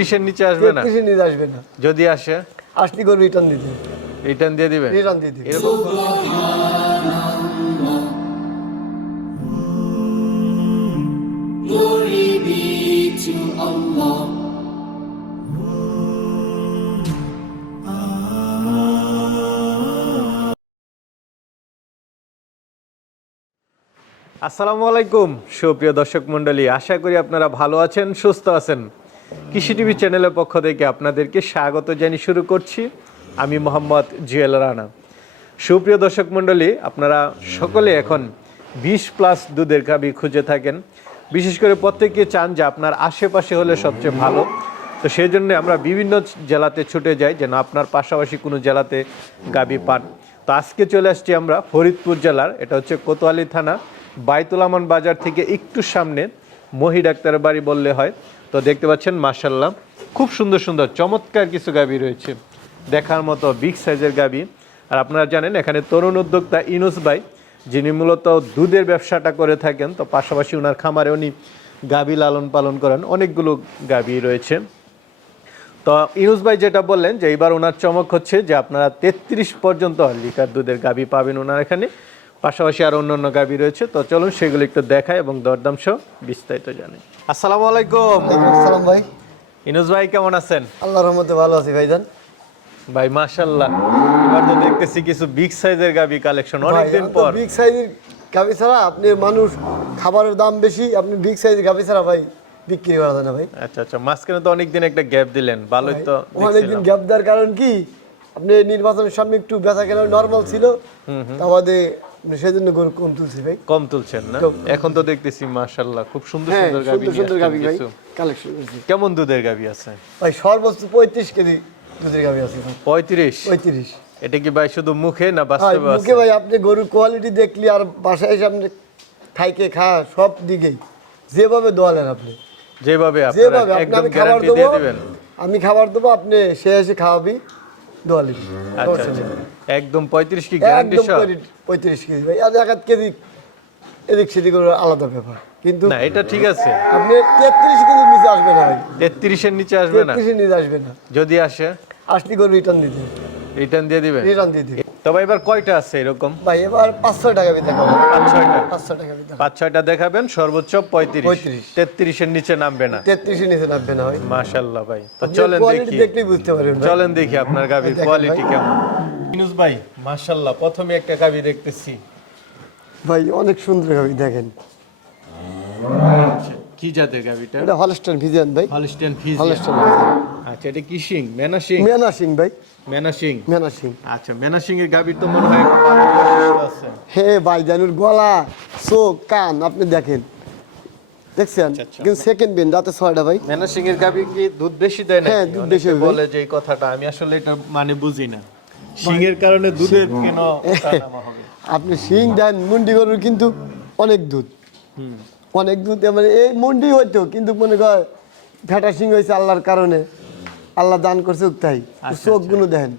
তেত্রিশের নিচে আসবে না? তেত্রিশে নিয়ে আসবে না। যদি আসে? আসলি করে রিটার্ন রিটার্ন দিয়ে দিবে। রিটার্ন দিয়ে দিবে? এরকম Glory be to Allah. আসসালামু আলাইকুম সুপ্রিয় দর্শক মণ্ডলী। আশা করি আপনারা ভালো আছেন সুস্থ আছেন। কৃষি টিভি চ্যানেলের পক্ষ থেকে আপনাদেরকে স্বাগত জানিয়ে শুরু করছি। আমি মোহাম্মদ জুয়েল রানা। সুপ্রিয় দর্শক মণ্ডলী, আপনারা সকলে এখন বিশ প্লাস দুধের গাবি খুঁজে থাকেন। বিশেষ করে প্রত্যেকে চান যে আপনার আশেপাশে হলে সবচেয়ে ভালো। তো সেই জন্য আমরা বিভিন্ন জেলাতে ছুটে যাই, যেন আপনার পাশাপাশি কোনো জেলাতে গাবি পান। তো আজকে চলে আসছি আমরা ফরিদপুর জেলার, এটা হচ্ছে কোতোয়ালি থানা বাইতুলামান বাজার থেকে একটু সামনে। মহি ডাক্তারের বাড়ি বললে হয়। তো দেখতে পাচ্ছেন মার্শাল্লাহ খুব সুন্দর সুন্দর, চমৎকার কিছু গাবি রয়েছে। দেখার মতো বিগ সাইজের গাবি। আর আপনারা জানেন, এখানে তরুণ উদ্যোক্তা ইনুস ভাই, যিনি মূলত দুধের ব্যবসাটা করে থাকেন, তো পাশাপাশি ওনার খামারে উনি গাবি লালন পালন করেন। অনেকগুলো গাবি রয়েছে। তো ইনুস ভাই যেটা বললেন যে, এইবার ওনার চমক হচ্ছে যে, আপনারা তেত্রিশ পর্যন্ত লিটার দুধের গাবি পাবেন ওনার এখানে। পাশাপাশি আর অন্য অন্য গাবি রয়েছে। তো চলুন সেগুলো একটু দেখায় এবং দরদাম সহ বিস্তারিত জানি। আসসালামু আলাইকুম। আসসালাম ভাই। ইনুস ভাই কেমন আছেন? আল্লাহর রহমতে ভালো আছি ভাইজান। ভাই মাশাল্লাহ এবার তো দেখতেছি কিছু বিগ সাইজের গাবি কালেকশন অনেকদিন পর। বিগ সাইজের গাভি ছাড়া আপনি মানুষ খাবারের দাম বেশি আপনি বিগ সাইজের গাভি ছাড়া ভাই বিক্রি করা যায় না ভাই। আচ্ছা আচ্ছা। মাঝখানে তো অনেকদিন একটা গ্যাপ দিলেন। ভালোই তো অনেকদিন। গ্যাপ দেওয়ার কারণ কি? আপনি নির্বাচনের সামনে একটু বেচা কেনা নর্মাল ছিল। তা বাদে সেজন্য গরু কম তুলছি ভাই। কম তুলছেন না? এখন তো দেখতেছি মাশাল্লাহ খুব সুন্দর হ্যাঁ সুন্দর গাবি সুন্দর সুন্দর গাভি ভাই কালেকশন কেমন দুধের গাবি আছে? ভাই সর্বোচ্চ পঁয়ত্রিশ কেজি দুধের গাভি আছে ভাই। পঁয়ত্রিশ? পঁয়ত্রিশ। এটা কি ভাই শুধু মুখে না বাস্তবে আছে মুখে ভাই আপনি গরুর কোয়ালিটি দেখলি আর বাসায় এসে আপনি খাইকে খা সব দিকেই। যেভাবে দোয়ালেন আপনি। যেভাবে আপনি একদম গ্যারান্টি দিয়ে দিবেন। আমি খাবার দেবো আপনি সে এসে খাওয়াবি। দোয়ালি। আচ্ছা আচ্ছা। একদম পঁয়ত্রিশ কি গ্যারান্টি সহ? পঁয়ত্রিশ- কেজি। ভাই আর এক কেজি এদিক সেদিক আলাদা ব্যাপার। কিন্তু না এটা ঠিক আছে। আপনি তেত্রিশ কেজির নিচে আসবে না ভাই। তেত্রিশের নিচে আসবে না? তেত্রিশের নিচে আসবে না। যদি আসে? আসলি করে রিটার্ন দিতে রিটার্ন দিয়ে দিবেন রিটার্ন দিয়ে দিবে। তবে এবার কয়টা আছে এরকম? ভাই এবার পাঁচশো টাকা বিতে খাব পাঁচ ছয়টা? পাঁচশো টাকা বিতে পাঁচ ছয়টা দেখাবেন সর্বোচ্চ পঁয়ত্রিশ। 35 তেত্রিশের নিচে নামবে না। তেত্রিশের নিচে নামবে না ভাই। মাশাল্লাহ ভাই। তো চলেন দেখি। দেখলেই বুঝতে পারবেন চলেন দেখি আপনার গাভীর কোয়ালিটি কেমন। ইনুস ভাই মাশাল্লাহ প্রথমে একটা গাভী দেখতেছি। ভাই অনেক সুন্দর গাভি দেখেন। কি জাতের গাভীটা? এটা হলস্টাইন ভিজিয়ান ভাই। Holstein Friesian. হলস্টাইন আচ্ছা এটা কি সিং? মেনা সিং? মেনা সিং ভাই। সিং আচ্ছা মেনা এর তো মনে হয় হে গলা চোখ কান আপনি দেখেন। দেখছেন? আচ্ছা, আচ্ছা। কিন্তু সেকেন্ড বেন রাতে ছয়টা ভাই। মেনা সিং এর গাভী কি দুধ বেশি দেয় না হ্যাঁ, দুধ বেশি বলে যে কথাটা আমি আসলে এটা মানে বুঝি না। সিং এর কারণে দুধের কেন আপনি শিং দেন মুন্ডি গরুর কিন্তু অনেক দুধ। অনেক দুধ মানে এই মুন্ডি হইতো কিন্তু মনে কর ভেটা সিং হয়েছে আল্লাহর কারণে। আল্লাহ দান করছে তাই। আচ্ছা, চোখগুলো দেখেন।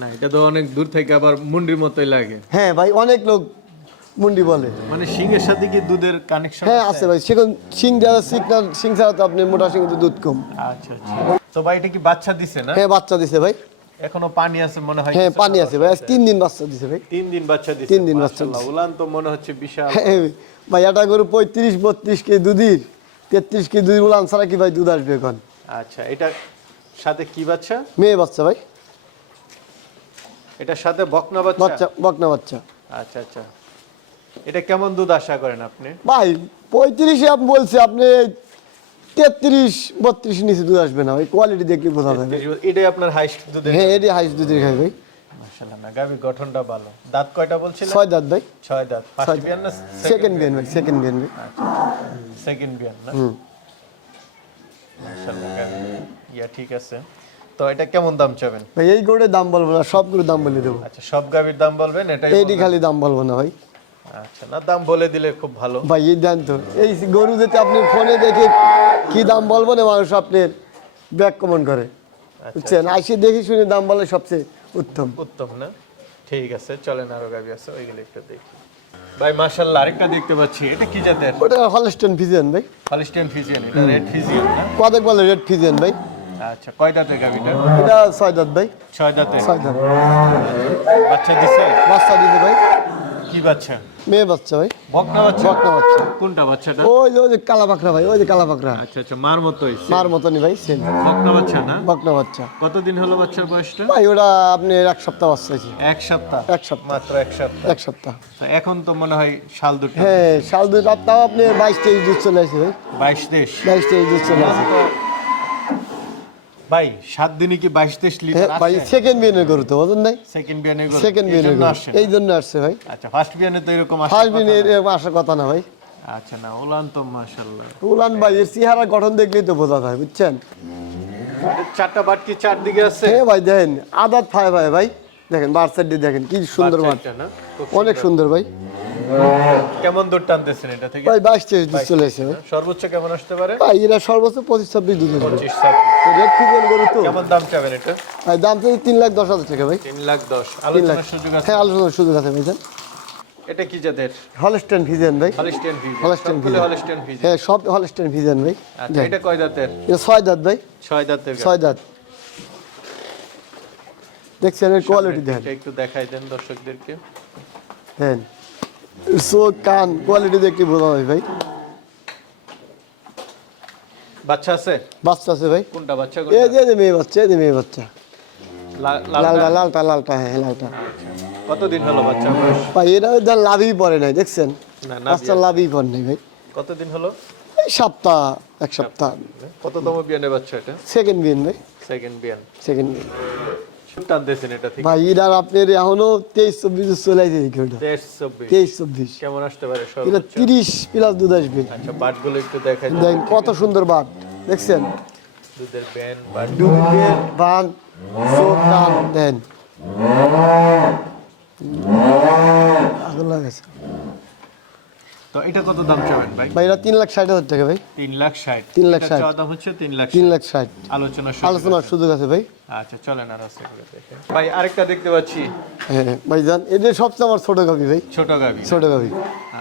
না এটা তো অনেক দূর থেকে আবার মুন্ডির মতোই লাগে। হ্যাঁ ভাই অনেক লোক মুন্ডি বলে। মানে সিং এর সাথে কি দুধের কানেকশন হ্যাঁ আছে? ভাই। সেখানে সিং দেওয়া সিং না সিং ছাড়া তো আপনি মোটা সিং দুধ কম। আচ্ছা আচ্ছা। তো ভাই এটা কি বাচ্চা দিছে না? হ্যাঁ বাচ্চা দিছে ভাই। এখনও পানি আছে মনে হয় হ্যাঁ পানি আছে ভাই। তিন দিন বাচ্চা দিছে ভাই। তিন দিন বাচ্চা দিছে। তিন দিন বাচ্চা উলান তো মনে হচ্ছে বিশাল। হ্যাঁ ভাই এটা গরু পঁয়ত্রিশ বত্রিশ কেজি দুধের তেত্রিশ কেজি দুধ উলান ছাড়া কি ভাই দুধ আসবে এখন? আচ্ছা এটা সাথে কি বাচ্চা? মেয়ে বাচ্চা ভাই। এটার সাথে বকনা বাচ্চা? বাচ্চা বকনা বাচ্চা। আচ্ছা আচ্ছা। এটা কেমন দুধ আশা করেন আপনি? ভাই পঁয়ত্রিশে আপনি বলছে আপনি তেত্রিশ বত্রিশ নিচে দুধ আসবে না ভাই কোয়ালিটি দেখলে বোঝা যাবে। এটাই আপনার হাইস্ট দুধের হ্যাঁ এটি হাইস দুধের খাই ভাই। মাশাআল্লাহ না গাবি গঠনটা ভালো। দাঁত কয়টা বলছিলেন? ছয় দাঁত ভাই। ছয় দাঁত। ফার্স্ট বিয়ান না সেকেন্ড বিয়ান ভাই সেকেন্ড বিয়ান ভাই। সেকেন্ড বিয়ান না? ইয়া ঠিক আছে। তো এটা কেমন দাম চাবেন? ভাই এই গরুর দাম বলব না সব গরুর দাম বলে দেবো। আচ্ছা সব গাবির দাম বলবেন এটাই এইটি খালি দাম বলব না ভাই। আচ্ছা না দাম বলে দিলে খুব ভালো। ভাই এই দেন তো এই গরু যেতে আপনি ফোনে দেখে কি দাম বলব না মানুষ আপনার ব্যাক কমন করে। বুঝছেন? আইসি দেখি শুনে দাম বলে সবচেয়ে উত্তম। উত্তম না? ঠিক আছে চলেন আরও গাবি আছে ওইগুলো একটু দেখি। ভাই মাশাআল্লাহ আরেকটা দেখতে পাচ্ছি। এটা কি জাতের? ওটা হলস্টেন ফিজিয়ান ভাই। হলস্টেন ফিজিয়ান এটা রেড ফিজিয়ান না? কয়দাক বলে রেড ফিজিয়ান ভাই। আচ্ছা কয় দাঁতের গাভিটা এটা? ছয় দাঁত ভাই। ছয় দাঁতে ছয় দাঁত। বাচ্চা দিছে? বাচ্চা দিছে ভাই। কি বাচ্চা? মেয়ে বাচ্চা ভাই। বকনা বাচ্চা? বকনা বাচ্চা। কোনটা বাচ্চাটা? ওই যে ওই যে কালা পাকড়া ভাই ওই যে কালা পাকড়া আচ্ছা আচ্ছা মার মতোই মার মতনই ভাই সেম বকনা বাচ্চা না? বকনা বাচ্চা। কতদিন হলো বাচ্চার বয়সটা? ভাই ওটা আপনি এক সপ্তাহ বাচ্চা হয়েছে এক সপ্তাহ? এক সপ্তাহ। মাত্র এক সপ্তাহ। এক সপ্তাহ। তো এখন তো মনে হয় শাল দুটো। হ্যাঁ সাল দুই সপ্তাহ আপনি বাইশ তেইশ দুধ চলে আসে ভাই। বাইশ দেশ বাইশ তেইশ দুধ চলে আসে। ভাই সাত দিনে কি বাইশ তেইশ হ্যাঁ লিটার ভাই সেকেন্ড বিয়ানের গরু তো নাই? সেকেন্ড বিয়ানে গরু। সেকেন্ড বিয়ানের গরু। এই জন্য আসছে ভাই। আচ্ছা ফার্স্ট বিয়ানে তো এরকম আসে ফার্স্ট বিয়ানের এরকম আসার কথা না ভাই। আচ্ছা না ওলান তো মাশাআল্লাহ। উলান ভাই এর চেহারা গঠন দেখলেই তো বোঝা যায় বুঝছেন? চারটা বাটকি চারদিকে আছে। হ্যাঁ ভাই দেখেন আদাত ফাই ভাই ভাই। দেখেন বার সাইড দেখেন কি সুন্দর? খুব অনেক সুন্দর ভাই। কেমন দূর টানতেছেন এটা থেকে? ভাই বাইশ তেইশ দুধ চলে এসে ভাই সর্বোচ্চ কেমন আসতে পারে? ভাই এরা সর্বোচ্চ পঁচিশ ছাব্বিশ দুধ পঁচিশ। রেড ফিজেন গরু তো। কেমন দাম চাবেন এটা? ভাই দাম তো তিন লাখ দশ হাজার টাকা ভাই। তিন লাখ দশ। আলোচনার সুযোগ আছে? হ্যাঁ আলোচনার সুযোগ আছে ভাই এটা কি জাতের? হলস্টেন ভিজেন ভাই। হলিস্টিয়ান ফিজ Holstein সবগুলো Friesian। হলিস্টিয়ান হ্যাঁ সব হলস্টেন ভিজেন ভাই। আচ্ছা এটা কয় দাঁতের এটা ছয় দাঁত ভাই। ছয় দাঁতের। ছয় দাঁত দেখছেন এর কোয়ালিটি দেখেন। একটু দেখাই দেন দর্শকদেরকে। দেখেন চোখ কান কোয়ালিটি দেখতে বোঝা যায় ভাই? বাচ্চা আছে? বাচ্চা আছে ভাই। কোনটা বাচ্চা এই যে এই যে মেয়ে বাচ্চা এই যে মেয়ে বাচ্চা। লালটা? লালটা? লালটা লালটা হ্যাঁ লালটা। কতদিন হলো বাচ্চা ভাই ওই ধর লাভই পড়ে নাই দেখছেন? বাচ্চা লাভই পড়ে নাই ভাই। কতদিন হলো? এই সপ্তাহ এক সপ্তাহ। কততম বিয়ানে বাচ্চা এটা? সেকেন্ড বিন ভাই। সেকেন্ড বিয়ান। সেকেন্ড এটা থেকে ভাই এরা আপনার এখনও তেইশ চব্বিশ চলে তেইশ চব্বিশ। কেমন আসতে পারে এটা তিরিশ প্লাস দুধ আসবে। আচ্ছা বাটগুলো একটু দেখাই। দেখেন কত সুন্দর বাট দেখছেন? দুধের ব্যান বাট। ডুবের বান চোখ দেন আগুন লাগাইছে। তো এটা কত দাম চাবেন ভাই? ভাই এটা তিন লাখ ষাট হাজার টাকা ভাই। তিন লাখ ষাট। তিন লাখ ষাট। দাম হচ্ছে তিন লাখ তিন লাখ ষাট। আলোচনা আলোচনার সুযোগ আছে ভাই। আচ্ছা চলেন আর আস্তে করে দেখেন ভাই আরেকটা দেখতে পাচ্ছি। হ্যাঁ ভাই যান এটা সবচেয়ে আমার ছোট গাভি ভাই। ছোট গাবি ছোট গাভি।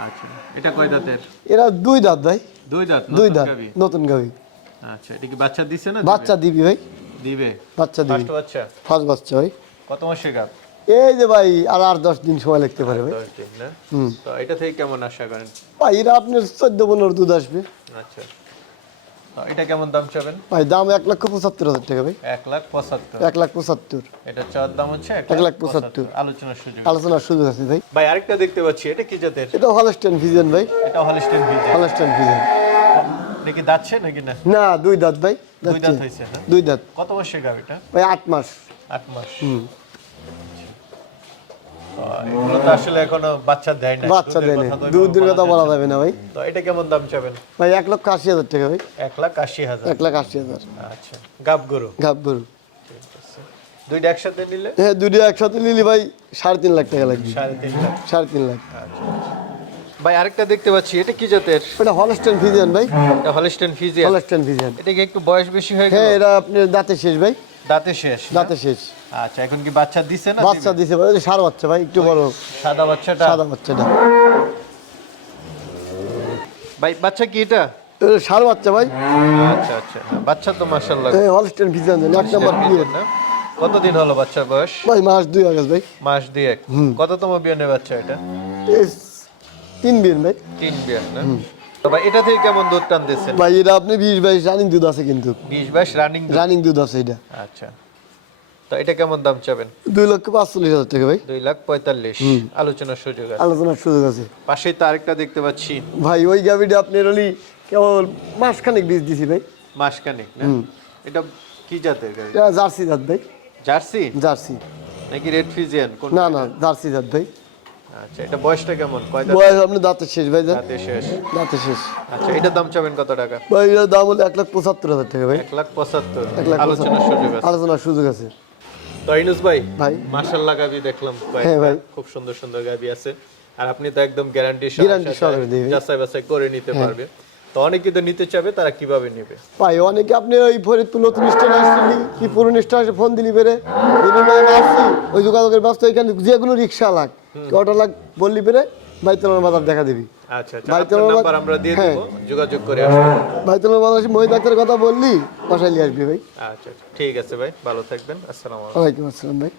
আচ্ছা এটা কয় দাঁতের? এরা দুই দাঁত ভাই। দুই দাঁত দুই দাঁত নতুন গাভি। আচ্ছা এটা কি বাচ্চা দিছে না বাচ্চা দিবি ভাই। দিবে? বাচ্চা দিবি। ফার্স্ট বাচ্চা। ফার্স্ট বাচ্চা ভাই। কত মাসে গাব এই যে ভাই আর আট দশ দিন সময় লাগতে পারে ভাই। দশ দিন না? হুম। তো এটা থেকে কেমন আশা করেন? ভাই এরা আপনার চোদ্দ পনেরো দুধ আসবে। আচ্ছা। এটা কেমন দাম চাবেন? ভাই দাম এক লক্ষ পঁচাত্তর হাজার টাকা ভাই। এক লাখ পঁচাত্তর। এক লাখ পঁচাত্তর। এটা চার দাম হচ্ছে এক লাখ পঁচাত্তর। আলোচনার সুযোগ আলোচনার সুযোগ আছে ভাই। ভাই আরেকটা দেখতে পাচ্ছি এটা কি জাতের? এটা হলস্টেন ভিজন ভাই। এটা হলিস্টেন ভিজে হলস্টেন ভিজন নাকি দাচ্ছে নাকি না? না দুই দাঁত ভাই দুই দাঁত হয়েছে দুই দাঁত। কত মাসের গাব এটা ভাই আট মাস। আট মাস। হুম। এগুলো তো আসলে এখনও বাচ্চা দেয় না বাচ্চা দুধের দেয় না কথা দুধের কথা বলা যাবে না। ভাই। তো এটা কেমন দাম চাবেন? ভাই এক লক্ষ আশি হাজার টাকা ভাই। এক লাখ আশি হাজার। এক লাখ আশি হাজার। আচ্ছা গাব গরু? গাব গরু। দুইটা একসাথে নিলে? হ্যাঁ দুটো একসাথে নিলি ভাই সাড়ে তিন লাখ টাকা লাগবে। সাড়ে তিন লাখ। সাড়ে তিন লাখ। ভাই আরেকটা দেখতে পাচ্ছি এটা কি জাতের? হলস্টেন ভিজন ভাই। এটা হলিস্টেন ফিজিয়ান। হলস্টেন ভিজন এটা কি একটু বয়স বেশি হয়ে হ্যাঁ গেল? এটা আপনার দাঁতে শেষ ভাই। দাঁতে শেষ দাঁতে শেষ। আচ্ছা এখন কি বাচ্চা দিছে না বাচ্চা দিছে ভাই সার বাচ্চা ভাই একটু বড়। সাদা বাচ্চাটা? সাদা বাচ্চাটা। ভাই বাচ্চা কি এটা? সার বাচ্চা ভাই। আচ্ছা আচ্ছা। বাচ্চা তো মাশাআল্লাহ। হলস্টেন ভিজন এক নম্বর পিওর না। কতদিন হলো বাচ্চার বয়স? ভাই মাস দুই আগস্ট ভাই। মাস দুয়েক। কততম বিয়ানের বাচ্চা এটা? তিন বিন ভাই। তিন বিয়ান না? ভাই এটা থেকে কেমন দুধ টান দিচ্ছেন? ভাই এটা আপনি বিশ বাইশ রানিং দুধ আছে কিন্তু। বিশ বাইশ রানিং রানিং দুধ আছে এটা। আচ্ছা। তো এটা কেমন দাম চাবেন? দুই লক্ষ পাঁচচল্লিশ হাজার টাকা ভাই। দুই লাখ পঁয়তাল্লিশ। আলোচনার সুযোগ আছে। আলোচনার সুযোগ আছে। পাশেই তো আরেকটা দেখতে পাচ্ছি। ভাই ওই গাভিটা আপনার হলি কেবল মাসখানেক বীজ দিছি ভাই। মাসখানেক না? এটা কি জাতের গাড়ি এটা জার্সি জাত ভাই। জার্সি? জার্সি। নাকি রেড ফিজিয়ান? কোন না না জার্সি জাত ভাই। আচ্ছা এটা বয়সটা কেমন? কয় দাঁত বয়স আপনি দাঁতে শেষ ভাই দাঁতে? শেষ। দাঁতে শেষ। আচ্ছা এটার দাম চাবেন কত টাকা? ভাই এটার দাম হলো এক লাখ পঁচাত্তর হাজার টাকা ভাই। এক লাখ পঁচাত্তর। আলোচনার সুযোগ আছে। আলোচনার সুযোগ আছে। তো ইনুস ভাই ভাই। মাশাআল্লাহ গাবি দেখলাম। হ্যাঁ ভাই। খুব সুন্দর সুন্দর গাবি আছে। আর আপনি তো একদম গ্যারান্টি সহকারে যাচাই বাছাই করে নিতে পারবে। তো অনেকে তো নিতে চাবে তারা কীভাবে নেবে? ভাই অনেকে আপনি ওই ফরিদপুর নতুন স্টেশন আসছিলি কি পুরনো স্টেশনে ফোন দিলি বেরে আসছি ওই যোগাযোগের ব্যবস্থা এখানে যেগুলো রিক্সা লাগ অটো লাগ বললি বেরে বাইতুল বাজার দেখা দিবি। আচ্ছা আচ্ছা নাম্বার আমরা দিয়ে হ্যাঁ। যোগাযোগ করে আসবেন বাজার ডাক্তারের কথা বললি বসাইলি আসবি ভাই। আচ্ছা আচ্ছা ঠিক আছে ভাই ভালো থাকবেন আসসালামু আলাইকুম। ওয়ালাইকুম আসসালাম ভাই।